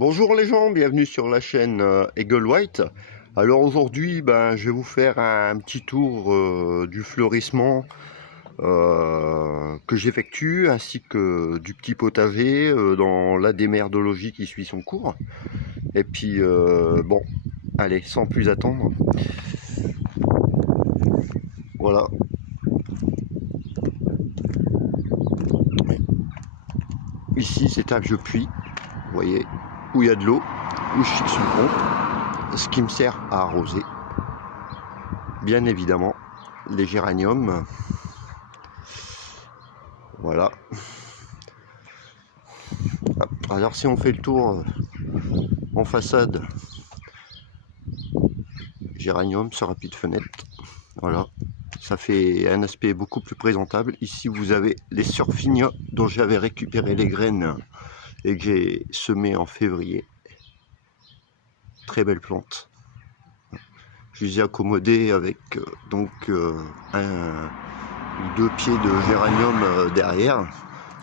Bonjour les gens, bienvenue sur la chaîne Eagle White. Alors aujourd'hui, je vais vous faire un petit tour du fleurissement que j'effectue, ainsi que du petit potager dans la démerdologie qui suit son cours. Et puis bon, allez, sans plus attendre, voilà. Ici c'est un vieux puits, vous voyez, où il y a de l'eau, où je fixe une pompe, ce qui me sert à arroser, bien évidemment, les géraniums. Voilà. Alors si on fait le tour en façade, géranium sur rapide fenêtre, voilà, ça fait un aspect beaucoup plus présentable. Ici vous avez les surfinia dont j'avais récupéré les graines et que j'ai semé en février. Très belle plante. Je les ai accommodés avec un ou deux pieds de géranium derrière.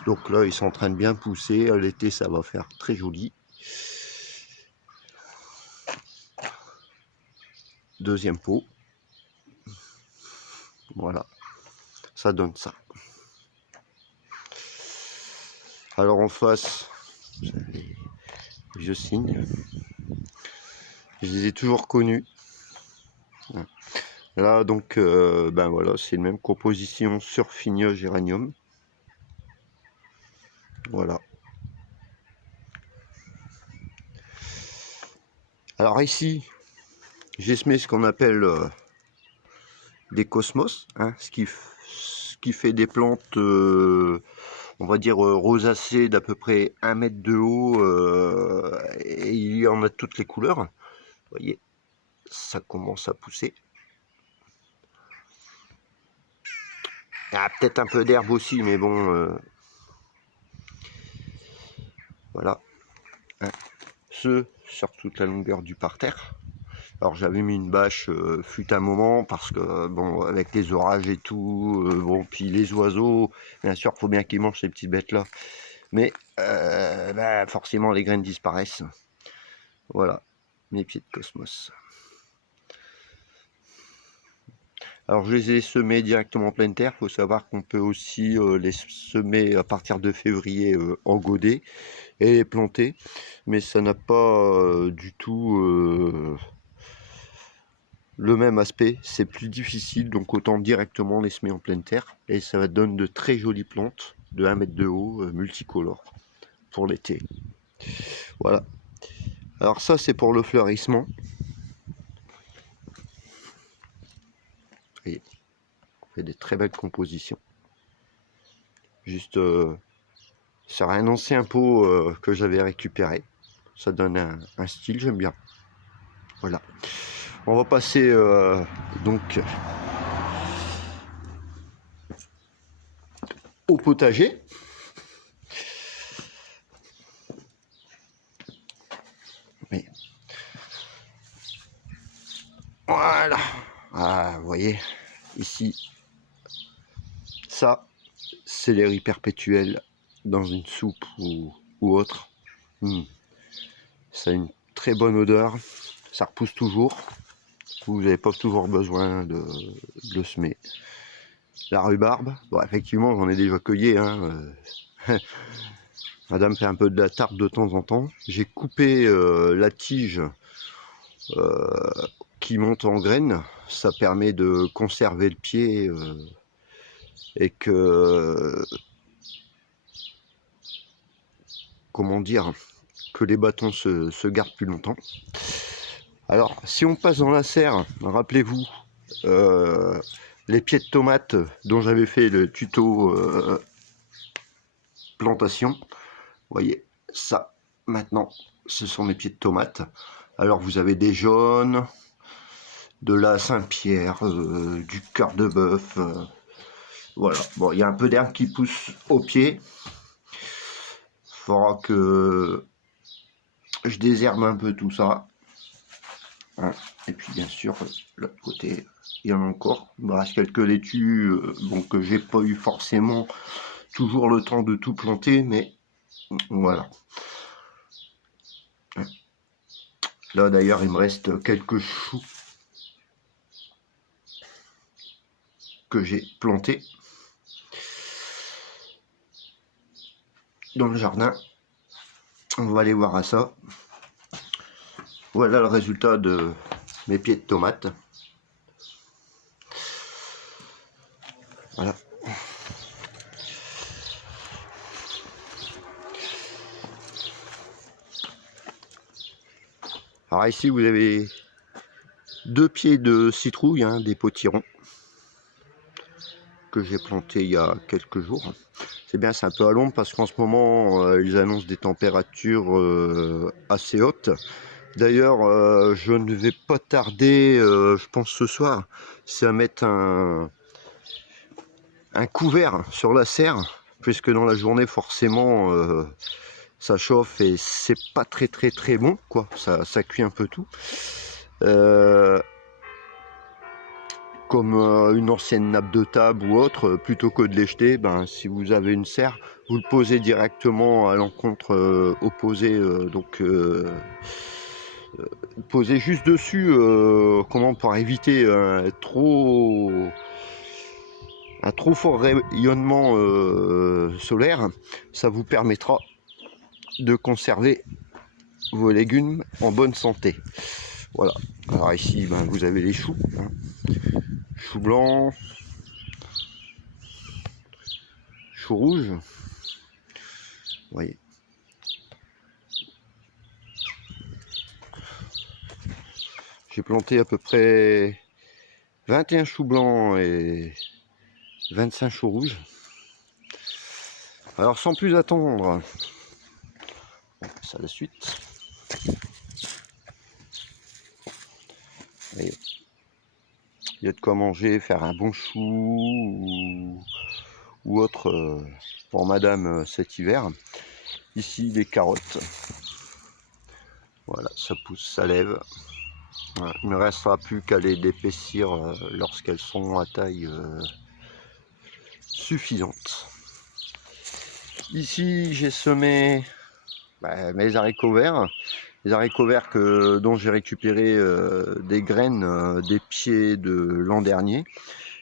Donc là ils sont en train de bien pousser. À l'été ça va faire très joli. Deuxième pot. Voilà, ça donne ça. Alors en face, les vieux signes. Je les ai toujours connus. Là donc, voilà, c'est une même composition surfinia géranium. Voilà. Alors ici, j'ai semé ce qu'on appelle des cosmos, hein, ce qui fait des plantes, on va dire rosacées d'à peu près 1 mètre de haut, et il y en a de toutes les couleurs. Vous voyez, ça commence à pousser. Il y a peut-être un peu d'herbe aussi, mais bon, voilà. Hein. Ceux sur toute la longueur du parterre. Alors j'avais mis une bâche fut un moment parce que bon, avec les orages et tout, bon, puis les oiseaux, bien sûr, faut bien qu'ils mangent ces petites bêtes là, mais forcément les graines disparaissent. Voilà, mes pieds de cosmos. Alors je les ai semés directement en pleine terre. Il faut savoir qu'on peut aussi les semer à partir de février en godet et les planter, mais ça n'a pas du tout le même aspect. C'est plus difficile, donc autant directement les semer en pleine terre, et ça donne de très jolies plantes de 1 mètre de haut, multicolores pour l'été. Voilà. Alors ça c'est pour le fleurissement. Vous voyez, on fait des très belles compositions. Juste sur un ancien pot que j'avais récupéré. Ça donne un style, j'aime bien. Voilà. On va passer donc au potager. Mais voilà. Ah, vous voyez, ici, ça, c'est les riz perpétuels dans une soupe ou autre. Ça a une très bonne odeur, ça repousse toujours. Vous n'avez pas toujours besoin de le semer. La rhubarbe, bon, effectivement, j'en ai déjà cueilli. Hein, Madame fait un peu de la tarte de temps en temps. J'ai coupé la tige qui monte en graines. Ça permet de conserver le pied et que, comment dire, que les bâtons se gardent plus longtemps. Alors, si on passe dans la serre, rappelez-vous les pieds de tomates dont j'avais fait le tuto plantation. Vous voyez, ça, maintenant, ce sont mes pieds de tomates. Alors, vous avez des jaunes, de la Saint-Pierre, du cœur de bœuf. Voilà, bon, il y a un peu d'herbe qui pousse au pied. Il faudra que je désherbe un peu tout ça. Hein. Et puis, bien sûr, l'autre côté, il y en a encore. Il me reste quelques laitues que j'ai pas eu forcément toujours le temps de tout planter, mais voilà. Là d'ailleurs il me reste quelques choux que j'ai plantés dans le jardin. On va aller voir à ça. Voilà le résultat de mes pieds de tomates. Voilà. Alors ici vous avez 2 pieds de citrouille, hein, des potirons que j'ai plantés il y a quelques jours. C'est bien, c'est un peu à l'ombre parce qu'en ce moment ils annoncent des températures assez hautes. D'ailleurs je ne vais pas tarder, je pense ce soir, c'est à mettre un couvert sur la serre, puisque dans la journée forcément ça chauffe et c'est pas très bon quoi, ça cuit un peu tout. Comme une ancienne nappe de table ou autre, plutôt que de les jeter, ben, si vous avez une serre, vous le posez directement à l'encontre opposé, posez juste dessus, comment, pour éviter un trop fort rayonnement solaire. Ça vous permettra de conserver vos légumes en bonne santé. Voilà. Alors ici, ben, vous avez les choux, hein. Choux blancs, choux rouges. Vous voyez. J'ai planté à peu près 21 choux blancs et 25 choux rouges. Alors sans plus attendre, on passe à la suite. Voyez. Il y a de quoi manger, faire un bon chou ou autre pour madame cet hiver. Ici des carottes. Voilà, ça pousse, ça lève. Voilà. Il ne restera plus qu'à les d'épaissir lorsqu'elles sont à taille suffisante. Ici j'ai semé mes haricots verts. Les haricots verts dont j'ai récupéré des graines des pieds de l'an dernier,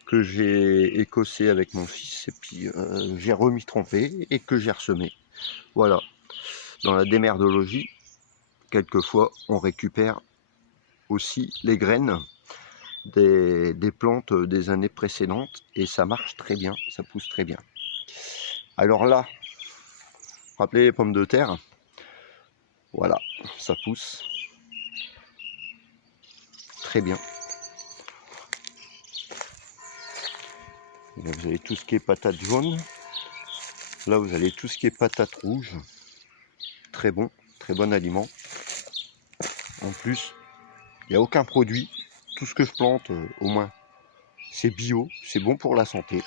que j'ai écossé avec mon fils et puis j'ai remis trempé et que j'ai ressemé. Voilà, dans la démerdologie, quelquefois on récupère aussi les graines des plantes des années précédentes et ça marche très bien, ça pousse très bien. Alors là, rappelez les pommes de terre, voilà, ça pousse très bien. Là, vous avez tout ce qui est patates jaunes. Là, vous avez tout ce qui est patates rouges. Très bon aliment. En plus, il n'y a aucun produit. Tout ce que je plante, au moins, c'est bio, c'est bon pour la santé.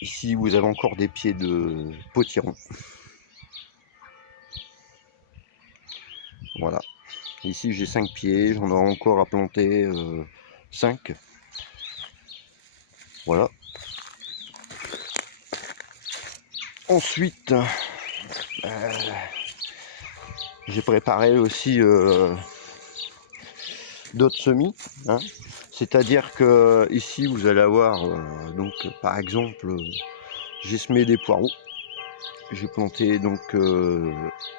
Ici, vous avez encore des pieds de potiron. Voilà. Ici, j'ai 5 pieds. J'en aurai encore à planter 5. Voilà. Ensuite, j'ai préparé aussi d'autres semis, hein. C'est-à-dire que ici vous allez avoir donc par exemple j'ai semé des poireaux, j'ai planté donc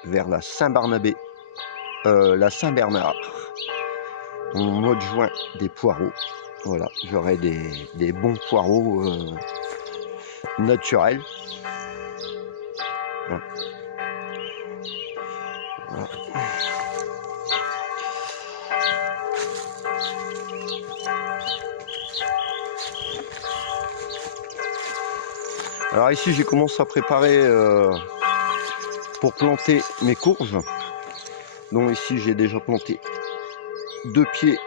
vers la Saint-Barnabé, la Saint-Bernard au mois de juin, des poireaux. Voilà, j'aurai des bons poireaux naturels. Voilà. Voilà. Alors ici j'ai commencé à préparer pour planter mes courges. Donc ici j'ai déjà planté 2 pieds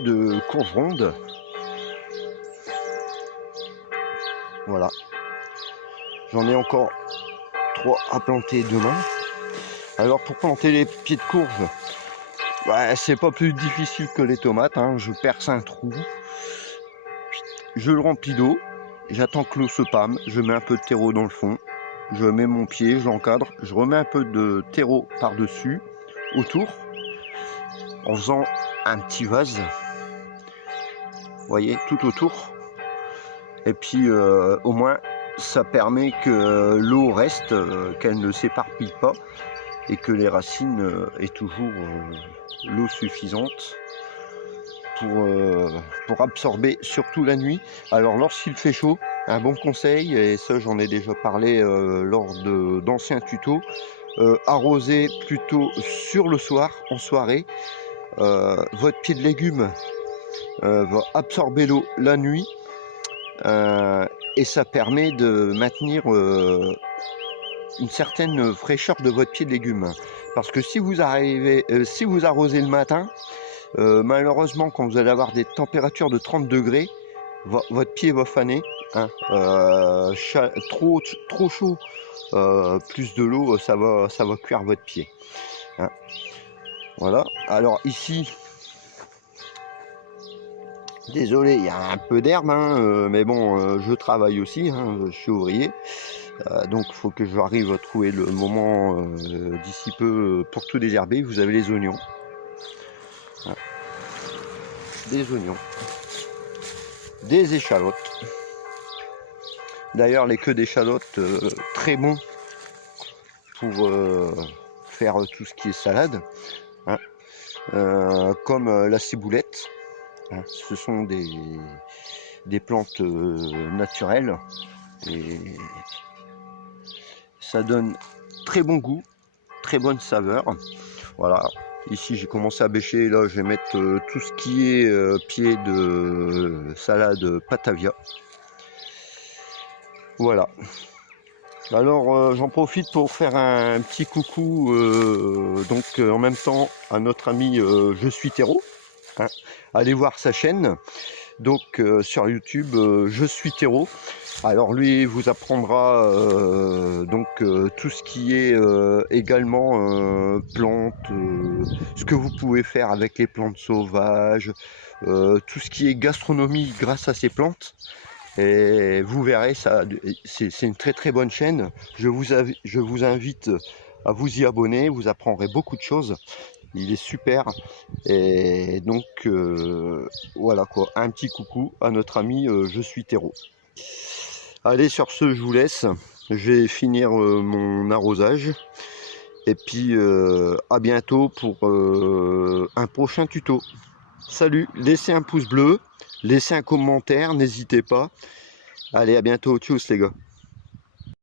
de courges rondes. Voilà. J'en ai encore 3 à planter demain. Alors pour planter les pieds de courge, c'est pas plus difficile que les tomates, hein. Je perce un trou, je le remplis d'eau, j'attends que l'eau se pâme, je mets un peu de terreau dans le fond, je mets mon pied, je l'encadre, je remets un peu de terreau par-dessus, autour, en faisant un petit vase, vous voyez, tout autour. Et puis au moins ça permet que l'eau reste, qu'elle ne s'éparpille pas et que les racines aient toujours l'eau suffisante pour absorber, surtout la nuit. Alors lorsqu'il fait chaud, un bon conseil, et ça j'en ai déjà parlé lors d'anciens tutos, arroser plutôt sur le soir, en soirée. Votre pied de légumes va absorber l'eau la nuit et ça permet de maintenir une certaine fraîcheur de votre pied de légumes. Parce que si vous arrosez le matin, malheureusement quand vous allez avoir des températures de 30 degrés, votre pied va faner, hein. Trop chaud, plus de l'eau, ça va cuire votre pied, hein. Voilà, alors ici, désolé, il y a un peu d'herbe, hein, mais bon, je travaille aussi, hein, je suis ouvrier, donc il faut que j'arrive à trouver le moment d'ici peu pour tout désherber. Vous avez les oignons, hein, des oignons, des échalotes. D'ailleurs, les queues d'échalotes, très bon pour faire tout ce qui est salade, hein, comme la ciboulette. Ce sont des plantes naturelles et ça donne très bon goût, très bonne saveur. Voilà, ici j'ai commencé à bêcher, là je vais mettre tout ce qui est pied de salade Patavia. Voilà. Alors j'en profite pour faire un petit coucou en même temps à notre ami Je suis Terreau. Hein. Allez voir sa chaîne, donc sur YouTube, Je suis Terreau. Alors lui vous apprendra tout ce qui est également plantes, ce que vous pouvez faire avec les plantes sauvages, tout ce qui est gastronomie grâce à ces plantes. Et vous verrez, c'est une très bonne chaîne. Je vous invite à vous y abonner, vous apprendrez beaucoup de choses. Il est super. Et donc voilà quoi, un petit coucou à notre ami Je suis Terreau. Allez, sur ce je vous laisse, je vais finir mon arrosage et puis à bientôt pour un prochain tuto. Salut, laissez un pouce bleu, laissez un commentaire, n'hésitez pas. Allez, à bientôt, tchuss les gars.